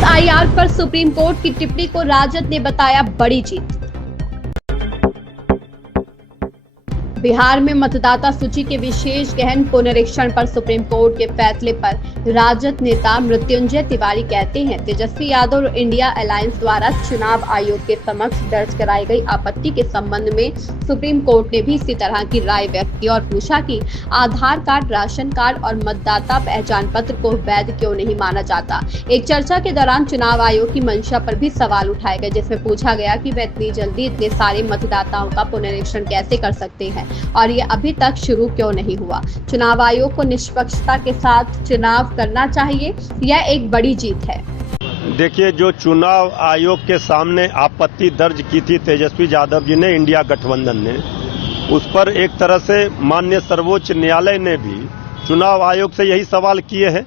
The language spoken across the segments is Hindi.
एसआईआर पर सुप्रीम कोर्ट की टिप्पणी को राजद ने बताया बड़ी जीत। बिहार में मतदाता सूची के विशेष गहन पुनरीक्षण पर सुप्रीम कोर्ट के फैसले पर राजद नेता मृत्युंजय तिवारी कहते हैं, तेजस्वी यादव और इंडिया अलायंस द्वारा चुनाव आयोग के समक्ष दर्ज कराई गई आपत्ति के संबंध में सुप्रीम कोर्ट ने भी इसी तरह की राय व्यक्त की और पूछा कि आधार कार्ड, राशन कार्ड और मतदाता पहचान पत्र को वैध क्यों नहीं माना जाता। एक चर्चा के दौरान चुनाव आयोग की मंशा पर भी सवाल उठाए गए, जिसमें पूछा गया कि वे इतनी जल्दी इतने सारे मतदाताओं का पुनरीक्षण कैसे कर सकते हैं और ये अभी तक शुरू क्यों नहीं हुआ। चुनाव आयोग को निष्पक्षता के साथ चुनाव करना चाहिए, यह एक बड़ी जीत है। देखिए, जो चुनाव आयोग के सामने आपत्ति दर्ज की थी तेजस्वी यादव जी ने, इंडिया गठबंधन ने, उस पर एक तरह से माननीय सर्वोच्च न्यायालय ने भी चुनाव आयोग से यही सवाल किए हैं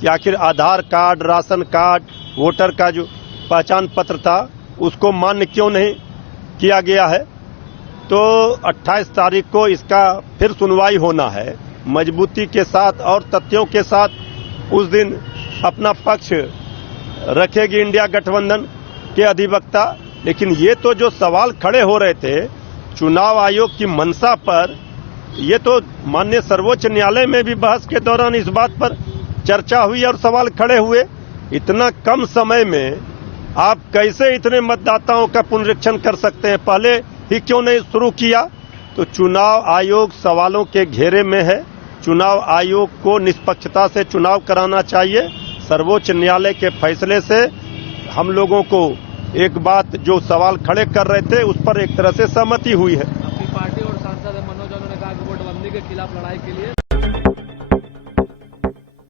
कि आखिर आधार कार्ड, राशन कार्ड, वोटर का जो पहचान पत्र था उसको मान्य क्यों नहीं किया गया है। तो 28 तारीख को इसका फिर सुनवाई होना है, मजबूती के साथ और तथ्यों के साथ उस दिन अपना पक्ष रखेगी इंडिया गठबंधन के अधिवक्ता। लेकिन ये तो जो सवाल खड़े हो रहे थे चुनाव आयोग की मंशा पर, ये तो माननीय सर्वोच्च न्यायालय में भी बहस के दौरान इस बात पर चर्चा हुई और सवाल खड़े हुए। इतना कम समय में आप कैसे इतने मतदाताओं का पुनरीक्षण कर सकते हैं, पहले ही क्यों नहीं शुरू किया। तो चुनाव आयोग सवालों के घेरे में है। चुनाव आयोग को निष्पक्षता से चुनाव कराना चाहिए। सर्वोच्च न्यायालय के फैसले से हम लोगों को एक बात जो सवाल खड़े कर रहे थे उस पर एक तरह से सहमति हुई है। अपनी पार्टी और सांसद मनोज ने कहा कि वोटबंदी के खिलाफ लड़ाई के लिए